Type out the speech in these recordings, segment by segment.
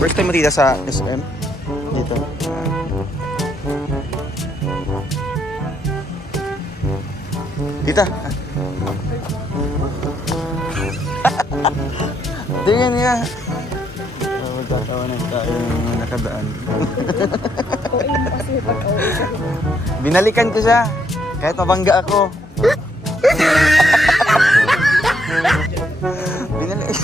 First time mo tita sa SM? Dito. Tita. Tingnan niya. Magkatawa na tayo ng nakadaan. Binalikan ko siya. Kahit mabangga ako. Binalikan.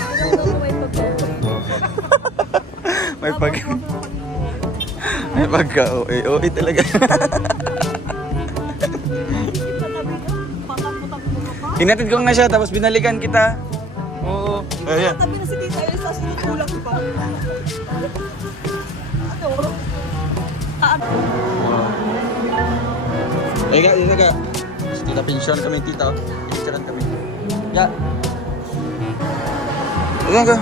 May pagka-OA talaga. Hinatid ko na siya tapos binalikan kita. Oo. Ayan. Tabi na si Tita Elsa, sinutulak pa. Yun nga. Tita pension kami, tita. Pinicturean kami. Ya. Ayan ka.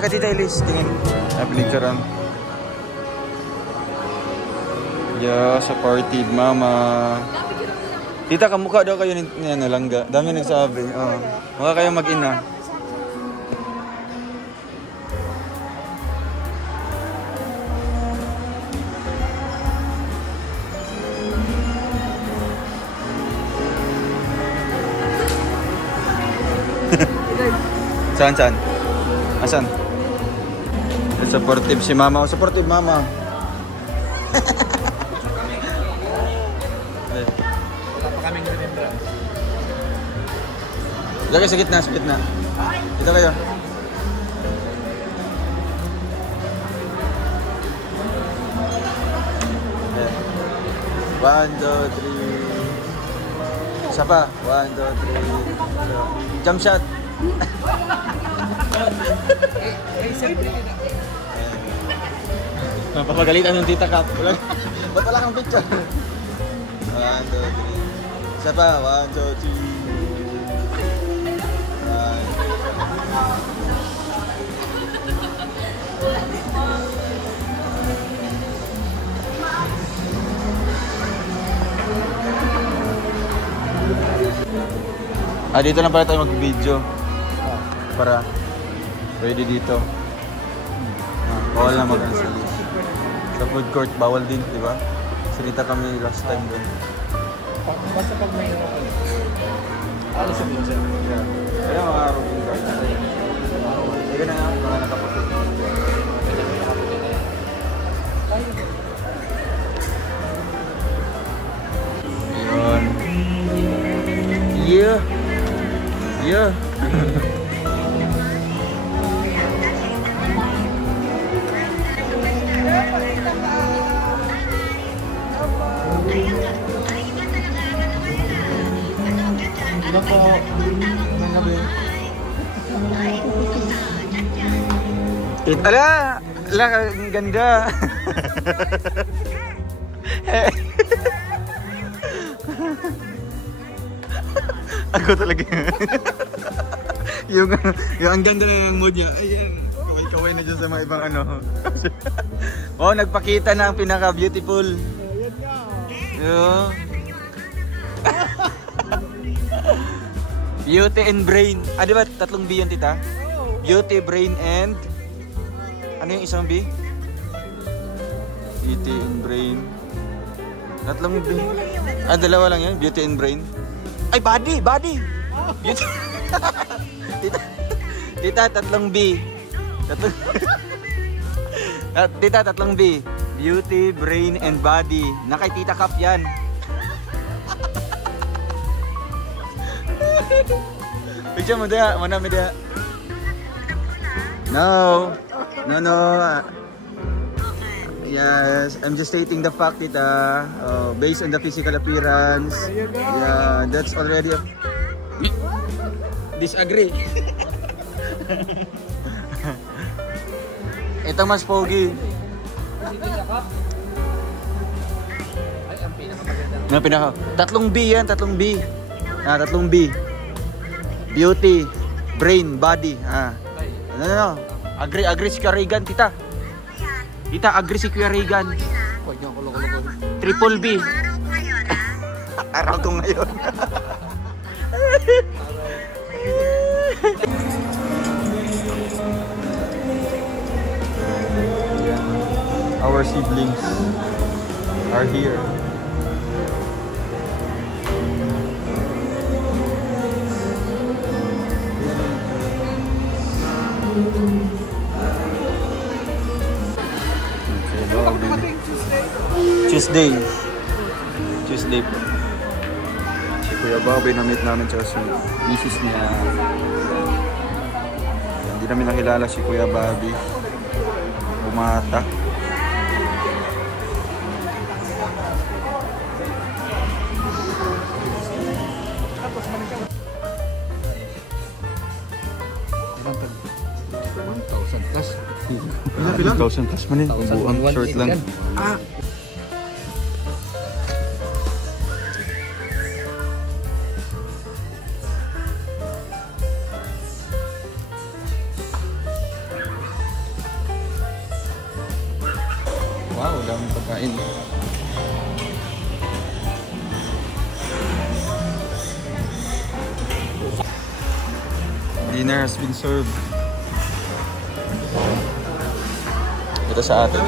Kay Tita Elis. Tingin. Pinicturean. Yeah, supportive mama. Tita, kamukha daw kayo ni Nalangga. Dami nagsabi. Mukha kayo mag-ina. Saan? Asan? Supportive si mama. Supportive mama. Lagay sa gitna, Dito kayo. One, two, three. Isa pa. 1, 2, 3. Jump shot. Papagalitan yung tita Kap. Ba't wala kang picture? 1, 2, 3. Isa pa. 1, 2, 3. Dito lang pala tayo mag-video. Para ready dito. Bawal na mag-ansali. Sa food court, bawal din, di ba? Salita kami last time doon. Basta pag may alis sa minsan. Kaya mga routine card. Sige na nga, mga nakapagod. Yun. Yeah. Ano po? May gabi. Ala! Ang ganda! Ako talaga. yung ang ganda na yung mood niya. Ayan. Kaway na dyan sa mga ibang ano. Nagpakita na ang pinaka-beautiful. Beauty and brain. Di ba? 3 B yan, tita? Beauty, brain, and... Ano yung isang B? Beauty and brain. 3 B. Dalawa lang yan. Beauty and brain. Ay, body! Beauty. Tita, 3 B. Tita, 3 B. Beauty, brain, and body. Nakay Tita Kap yan. Picture mo dia, mana mo dia? No. Yes, I'm just stating the fact, tita. Based on the physical appearance. Yeah, that's already a... Disagree. Ito mas pogi. Ang pinaka. 3 B yan, 3 B. 3 B. Beauty, brain, body. No. Agree si Kuya Regan, tita. Tita, agree si Kuya Regan. Triple B. Araw ko ngayon. Our siblings are here. Dumating Tuesday. Tuesday po. Si Kuya Bobby na-meet namin tsaka si misis niya. Hindi namin nakilala si Kuya Bobby. Bumata. Pila? 1,000 plus man yun. Buang short lang. Wow, daming pagkain. Dinner has been served. Ito sa atin.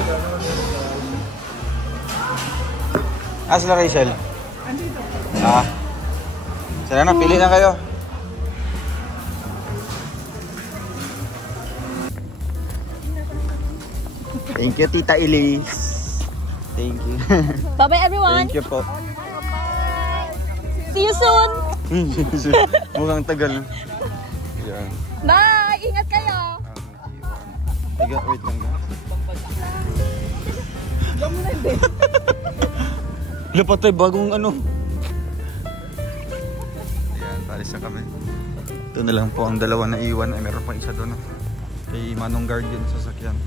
Sila Rachel? Sila na, pili na kayo. Thank you, Tita Elise. Thank you. Bye-bye everyone. Thank you po. See you soon. Mukhang tagal. Yan. Bye. Ingat kayo. Wait lang. Lapat tayo bagong ano. Ayan, palis na kami. Ito na lang po ang dalawa na iwan. Ay, meron pa isa doon. Kay Manong Guardian sa sakyan.